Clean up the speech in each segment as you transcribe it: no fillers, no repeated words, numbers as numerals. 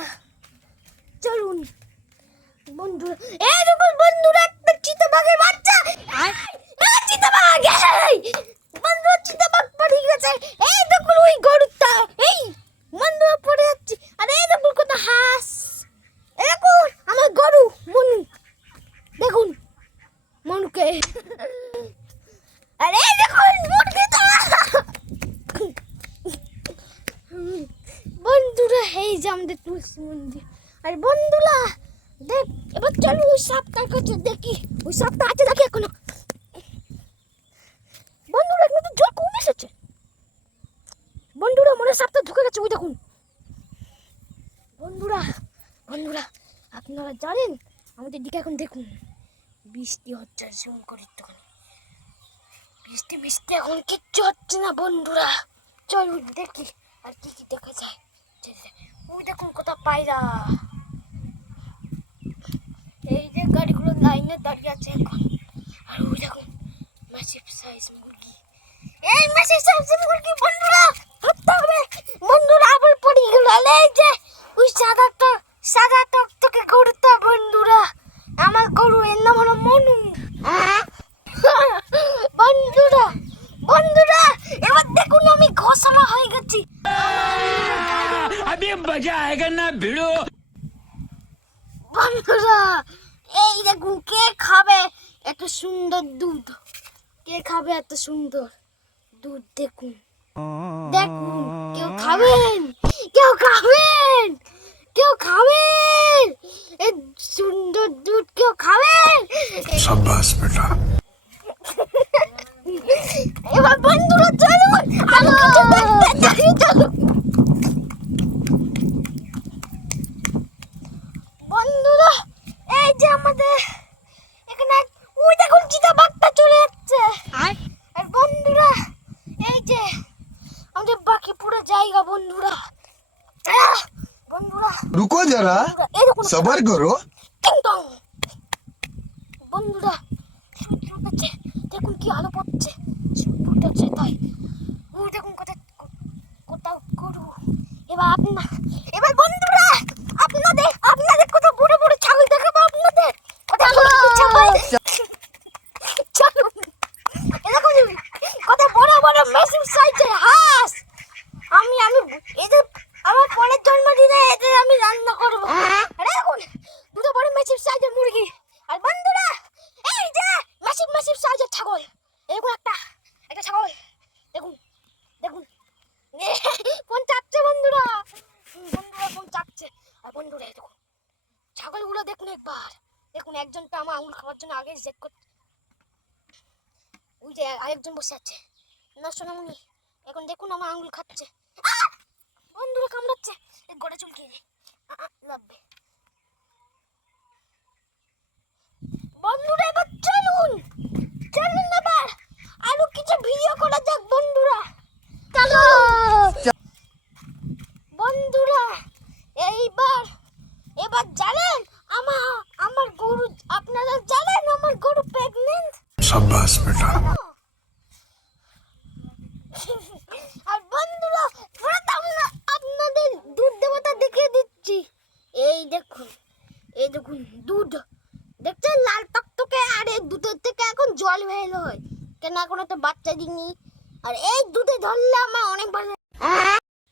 বন্ধুরা চলুন বন্ধুরা, এই দেখুন বন্ধুরা একটা চিতাবাঘের বাচ্চা। চিতাবাঘ বন্ধুরা, চিতাবাঘ পালিয়ে গেছে। এই দেখুন ওই গরুটা, এই বন্ধুরা পড়ে যাচ্ছে। আর এই দেখুন কত হাঁস, এই দেখুন আমার গরু মনু, দেখুন মনুকে। আর এই দেখুন মুরগিটা। বন্ধুরা এই যে আমাদের তুলসী মন্দির। আর বন্ধুরা দেখ, এবার চলো ওই সাপটার কাছে দেখি, ওই সাপটা আছে নাকি এখনো। বন্ধুরা এখানে তো জল কমে এসেছে। বন্ধুরা মনে সাপটা ঢুকে গেছে, ওই দেখুন। বন্ধুরা বন্ধুরা আপনারা জানেন আমাদের দিকে এখন দেখুন বৃষ্টি হচ্ছে, যেমন করে একটুখানি বৃষ্টি মিষ্টি এখন কিচ্ছু হচ্ছে না। বন্ধুরা চলুন দেখি আর কি কি দেখা যায়। ওই দেখুন কোথাও পায়রা, এই যে গাড়িগুলো লাইনে দাঁড়িয়ে আছে এখন। আর ওই দেখুন ম্যাসিভ সাইজ মুরগি, এই ম্যাসিভ সাইজ মুরগি বন্ধুরা ধরতে হবে। বন্ধুরা আবার পড়ে গেল। এই যে ওই সাদা টকটকে গরুটা বন্ধুরা, আমার গরু, এর নাম হলো মনু। বন্ধুরা বন্ধুরা এবার দেখুন আমি ঘোষণা হয়ে গেছি। अभी मजा आएगा ना भिड़ो। বন্ধুরা এই দেখুন কে খাবে এত সুন্দর দুধ, কে খাবে এত সুন্দর দুধ। দেখুন দেখুন কেউ খাবেন, কেউ খাবেন, কেউ খাবেন এই সুন্দর দুধ, কেউ খাবেন। शाबाश बेटा। এবার বন্ধুরা চলুন আরো কিছু দেখতে যাই, চলুন। বন্ধুরা এই যে আমাদের এখানে ওই দেখুন চিতাবাঘটা চলে যাচ্ছে। আর বন্ধুরা এই যে আমাদের বাকি পুরো জায়গা বন্ধুরা। বন্ধুরা रुको जरा, এই দেখুন सबर करो। টিং টং। বন্ধুরা সূর্য উঠেছে, দেখুন কি আলো পড়ছে, সূর্য উঠেছে তাই। ওই দেখুন কোথাও গরু। এবার বন্ধুরা আপনাদের কোথাও বড় বড় ছাগল দেখাবো আপনাদের। কোথায় বড় বড় ছাগল, চলুন। এরকম কত বড় বড় ম্যাসিভ সাইজের হাঁস। আমি এই যে আমার পরের জন্মদিনে এদের আমি রান্না করবো। দেখুন দুটো বড় ম্যাসিভ সাইজের মুরগি। আর বন্ধুরা এই যে ম্যাসিভ সাইজের ছাগল, এরকম একটা ছাগল দেখুন দেখুন কোন চাচ্ছে বন্ধুরা, কোন চাচ্ছে। আর বন্ধুরা দেখুন ছাগলগুলো দেখুন একবার, দেখুন একজনটা আমার আঙুল খাওয়ার জন্য আগে চেক করতে, ওই যে আরেকজন বসে আছে না সোনামণি, এখন দেখুন আমার আঙুল খাচ্ছে। বন্ধুরা কামড়াচ্ছে, গড়ে চুলকে লাগবে। বন্ধুরা এবার চলুন এবার আরো কিছু ভিডিও করা যাক বন্ধুরা, চলো। বন্ধুরা এবার জানেন আমার গরু, আপনারা জানেন আমার গরু প্রেগন্যান্ট। शाबाश बेटा। আর বন্ধুরা আপনাদের দুধ দেবতা দেখিয়ে দিচ্ছি। এই দেখুন দুধ দেখছেন লাল টকটকে। আর এই দুধের থেকে এখন জল বের হয়, কেন এখন তো বাচ্চা দিইনি। আর এই দুধে ধরলে আমার অনেক ভালো,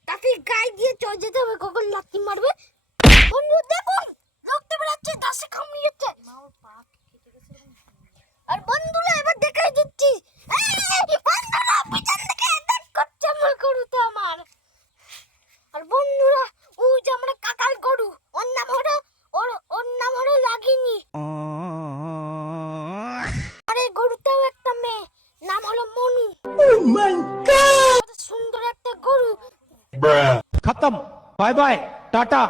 তাতে গায়ে দিয়ে চলে যেতে হবে, কখন লাথি মারবে। বন্ধু দেখুন রক্ত বেরোচ্ছে, দাসে কামড়িয়েছে। আর বন্ধুরা এবার দেখাই দিচ্ছি, বন্ধুরা পিছন থেকে অ্যাটাক করছে আমার গরুটা আমার। আর বন্ধুরা ওই যে আমার কাকার গরু, ওর নাম হলো লাগিনি। আর এই গরুটাও একটা মেয়ে, নাম হলো মনু। সুন্দর একটা গরু। खत्म, बाय बाय, टाटा।